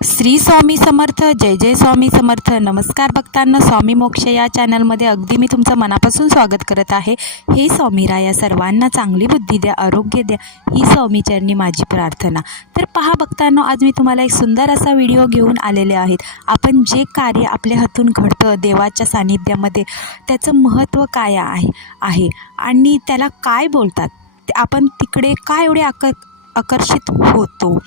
श्री स्वामी समर्थ. जय जय स्वामी समर्थ. नमस्कार भक्तांना, स्वामी मोक्ष या चॅनलमध्ये अगदी मी तुमचं मनापासून स्वागत करत आहे. हे स्वामीराया सर्वांना चांगली बुद्धी द्या, आरोग्य द्या, ही स्वामीचरणी माझी प्रार्थना. तर पहा भक्तांनो, आज मी तुम्हाला एक सुंदर असा व्हिडिओ घेऊन आलेले आहेत. आपण जे कार्य आपल्या हातून घडतं देवाच्या सानिध्यामध्ये, त्याचं महत्त्व काय आहे आणि त्याला काय बोलतात, आपण तिकडे काय एवढे आकर्षित होतो,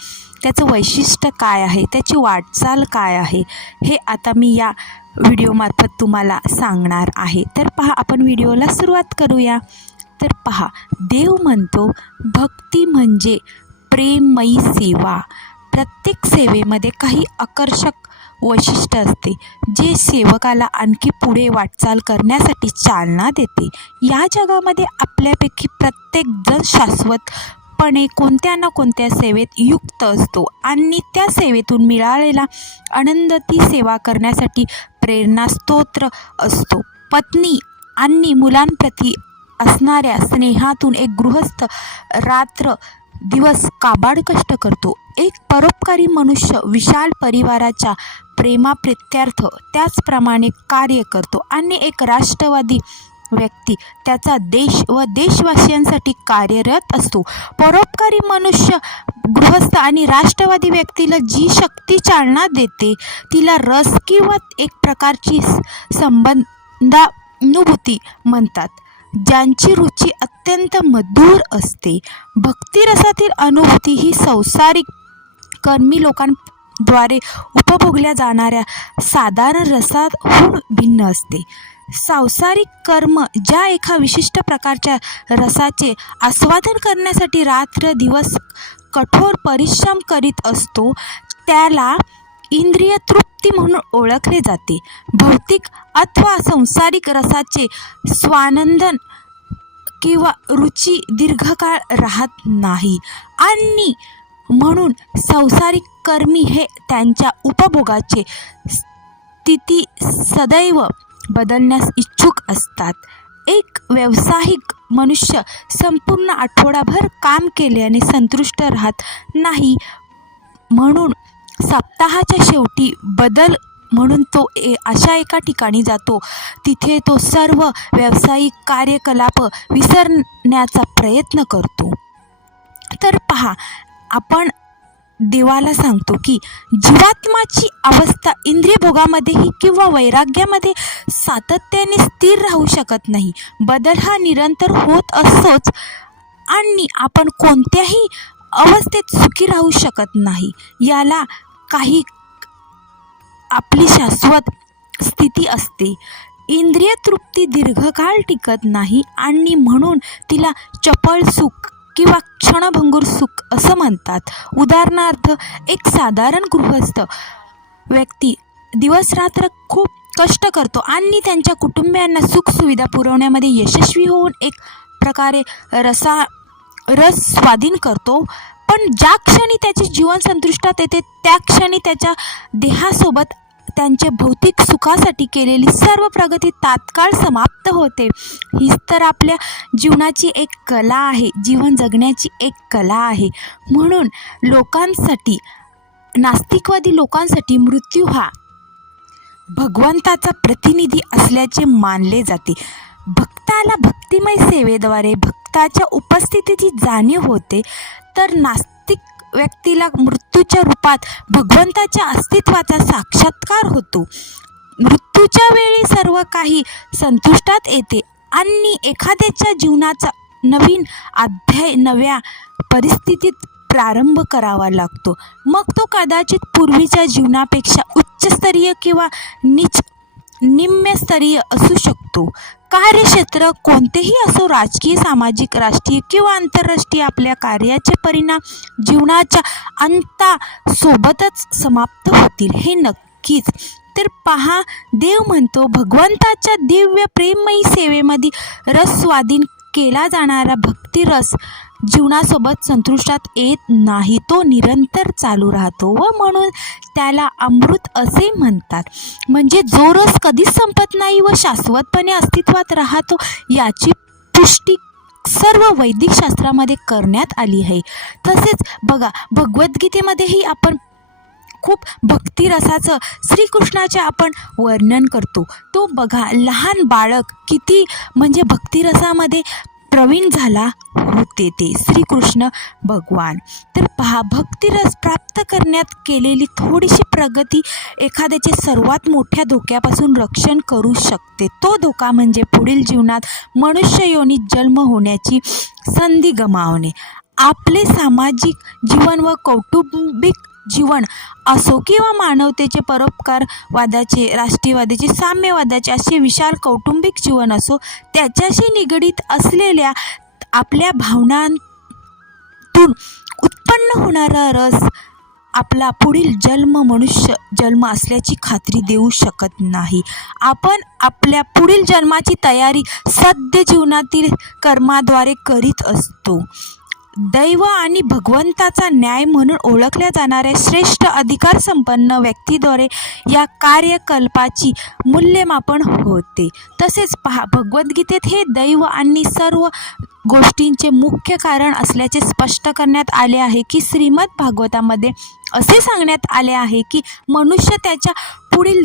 त्याचं वैशिष्ट्य काय आहे, त्याची वाटचाल काय आहे, हे आता मी या व्हिडिओमार्फत तुम्हाला सांगणार आहे. तर पहा, आपण व्हिडिओला सुरुवात करूया. तर पहा, देव म्हणतो भक्ती म्हणजे प्रेममयी सेवा. प्रत्येक सेवेमध्ये काही आकर्षक वैशिष्ट्य असते, जे सेवकाला आणखी पुढे वाटचाल करण्यासाठी चालना देते. या जगामध्ये आपल्यापैकी प्रत्येकजण शाश्वतपणे कोणत्या ना कोणत्या सेवेत युक्त असतो आणि त्या सेवेतून मिळालेला आनंद ती सेवा करण्यासाठी प्रेरणास्त्रोत असतो. पत्नी आणि मुलांप्रती असणाऱ्या स्नेहातून एक गृहस्थ रात्र दिवस काबाड कष्ट करतो. एक परोपकारी मनुष्य विशाल परिवाराच्या प्रेमाप्रित्यर्थ त्याचप्रमाणे कार्य करतो आणि एक राष्ट्रवादी व्यक्ती त्याचा देश व देशवासियांसाठी कार्यरत असतो. परोपकारी मनुष्य गृहस्थ आणि राष्ट्रवादी व्यक्तीला जी शक्ती चालना देते तिला रस किंवा एक प्रकारची संबंधानुभूती म्हणतात, ज्यांची रुची अत्यंत मधुर असते. भक्तिरसातील अनुभूती ही संसारिक कर्मी लोकांद्वारे उपभोगल्या जाणाऱ्या साधारण रसाहून भिन्न असते. सांसारिक कर्म ज्या एका विशिष्ट प्रकारच्या रसाचे आस्वादन करण्यासाठी रात्र दिवस कठोर परिश्रम करीत असतो, त्याला इंद्रिय तृप्ती म्हणून ओळखले जाते. भौतिक अथवा संसारिक रसाचे स्वानंदन किंवा रुची दीर्घकाळ राहत नाही आणि म्हणून संसारिक कर्मी हे त्यांच्या उपभोगाचे स्थिती सदैव बदलण्यास इच्छुक असतात. एक व्यावसायिक मनुष्य संपूर्ण आठवडाभर काम केल्याने संतुष्ट राहत नाही, म्हणून सप्ताहाच्या शेवटी बदल म्हणून तो अशा एका ठिकाणी जातो, तिथे तो सर्व व्यावसायिक कार्यकलाप विसरण्याचा प्रयत्न करतो. तर पहा, आपण देवाला सांगतो की जीवात्माची अवस्था इंद्रियभोगामध्येही किंवा वैराग्यामध्ये सातत्याने स्थिर राहू शकत नाही. बदल हा निरंतर होत असतोच आणि आपण कोणत्याही अवस्थेत सुखी राहू शकत नाही. याला काही आपली शाश्वत स्थिती असते. इंद्रिय तृप्ती दीर्घकाळ टिकत नाही आणि म्हणून तिला चपळ सुख किंवा क्षणभंगूर सुख असं म्हणतात. उदाहरणार्थ, एक साधारण गृहस्थ व्यक्ती दिवसरात्र खूप कष्ट करतो आणि त्यांच्या कुटुंबियांना सुखसुविधा पुरवण्यामध्ये यशस्वी होऊन एक प्रकारे रस स्वाधीन करतो. पण ज्या क्षणी त्याचे जीवन संतुष्टात येते, त्या क्षणी त्याच्या देहासोबत त्यांचे भौतिक सुखासाठी केलेली सर्व प्रगती तात्काळ समाप्त होते. हीच तर आपल्या जीवनाची एक कला आहे, जीवन जगण्याची एक कला आहे. म्हणून लोकांसाठी, नास्तिकवादी लोकांसाठी मृत्यू हा भगवंताचा प्रतिनिधी असल्याचे मानले जाते. भक्ताला भक्तिमय सेवेद्वारे भक्ताच्या उपस्थितीची जाणीव होते, तर नास्तिक व्यक्तीला मृत्यूच्या रूपात भगवंताच्या अस्तित्वाचा साक्षात्कार होतो. मृत्यूच्या वेळी सर्व काही संतुष्टात येते आणि एखाद्याच्या जीवनाचा नवीन अध्याय नव्या परिस्थितीत प्रारंभ करावा लागतो. मग तो कदाचित पूर्वीच्या जीवनापेक्षा उच्चस्तरीय किंवा निम्नस्तरीय असू शकतो. कार्यक्षेत्र कोणतेही असो, राजकीय, सामाजिक, राष्ट्रीय किंवा आंतरराष्ट्रीय, आपल्या कार्याचे परिणाम जीवनाच्या अंतासोबतच समाप्त होतील, हे नक्कीच. तर पहा, देव म्हणतो भगवंताच्या दिव्य प्रेममयी सेवेमध्ये रसस्वाधीन केला जाणारा भक्तिरस जीवनासोबत संतुष्टात येत नाही, तो निरंतर चालू राहतो व म्हणून त्याला अमृत असे म्हणतात. म्हणजे जो रस कधीच संपत नाही व शाश्वतपणे अस्तित्वात राहतो, याची पुष्टी सर्व वैदिक शास्त्रामध्ये करण्यात आली आहे. तसेच बघा, भगवद्गीतेमध्येही आपण खूप भक्तिरसाचं श्रीकृष्णाचे आपण वर्णन करतो. तो बघा लहान बाळक किती म्हणजे भक्तिरसामध्ये प्रवीण झाला होते ते श्रीकृष्ण भगवान. तर पहा, भक्तिरस प्राप्त करण्यात केलेली थोडीशी प्रगती एखाद्याचे सर्वात मोठ्या धोक्यापासून रक्षण करू शकते. तो धोका म्हणजे पुढील जीवनात मनुष्य योनीत जन्म होण्याची संधी गमावणे. आपले सामाजिक जीवन व कौटुंबिक जीवन असो किंवा मानवतेचे, परोपकारवादाचे, राष्ट्रीयवादाचे, साम्यवादाचे असे विशाल कौटुंबिक जीवन असो, त्याच्याशी निगडीत असलेल्या आपल्या भावनांतून उत्पन्न होणारा रस आपला पुढील जन्म मनुष्य जन्म असल्याची खात्री देऊ शकत नाही. आपण आपल्या पुढील जन्माची तयारी सद्य जीवनातील कर्माद्वारे करीत असतो. दैव आणि भगवंताचा न्याय म्हणून ओळखल्या जाणाऱ्या श्रेष्ठ अधिकार संपन्न व्यक्तीद्वारे या कार्यकल्पाची मूल्यमापन होते. तसेच पहा, भगवद्गीतेत हे दैव आणि सर्व गोष्टींचे मुख्य कारण असल्याचे स्पष्ट करण्यात आले आहे की श्रीमद भागवतामध्ये असे सांगण्यात आले आहे की मनुष्य त्याच्या पुढील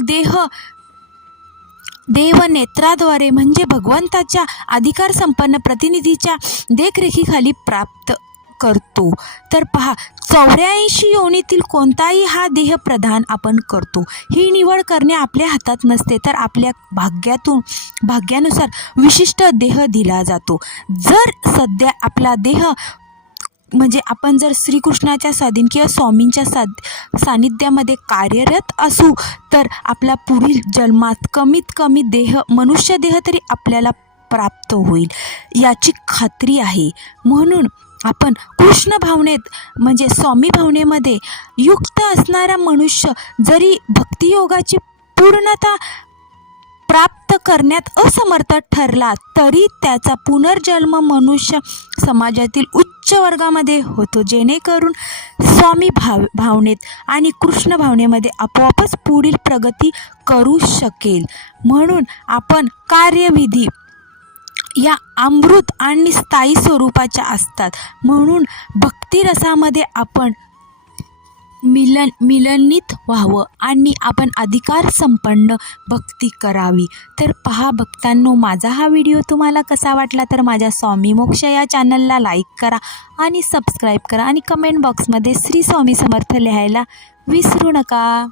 देवनेत्राद्वारे म्हणजे भगवंताच्या अधिकार संपन्न प्रतिनिधीच्या देखरेखीखाली प्राप्त करतो. तर पहा, 84 योनीतील कोणताही हा देह प्रदान आपण करतो. ही निवड करणे आपल्या हातात नसते, तर आपल्या भाग्यानुसार विशिष्ट देह दिला जातो. जर सध्या आपला देह म्हणजे आपण जर श्रीकृष्णाच्या स्वाधीन किंवा स्वामींच्या सानिध्यामध्ये कार्यरत असू, तर आपला पुढील जन्मात कमीत कमी मनुष्य देह तरी आपल्याला प्राप्त होईल याची खात्री आहे. म्हणून आपण कृष्ण भावनेत म्हणजे स्वामी भावनेमध्ये युक्त असणारा मनुष्य जरी भक्तियोगाची पूर्णता प्राप्त करण्यात असमर्थ ठरला, तरी त्याचा पुनर्जन्म मनुष्य समाजातील उच्च वर्गामध्ये होतो, जेणेकरून स्वामी भावनेत आणि कृष्ण भावनेमध्ये आपोआपच पुढील प्रगती करू शकेल. म्हणून आपण कार्यविधी या अमृत आणि स्थायी स्वरूपाच्या असतात. म्हणून भक्तिरसामध्ये आपण मिलनित व्हावं आणि आपण अधिकार संपन्न भक्ती करावी. तर पहा भक्तांनो, माझा हा व्हिडिओ तुम्हाला कसा वाटला तर माझ्या स्वामी मोक्ष या चॅनलला लाईक करा आणि सबस्क्राईब करा आणि कमेंट बॉक्समध्ये श्री स्वामी समर्थ लिहायला विसरू नका.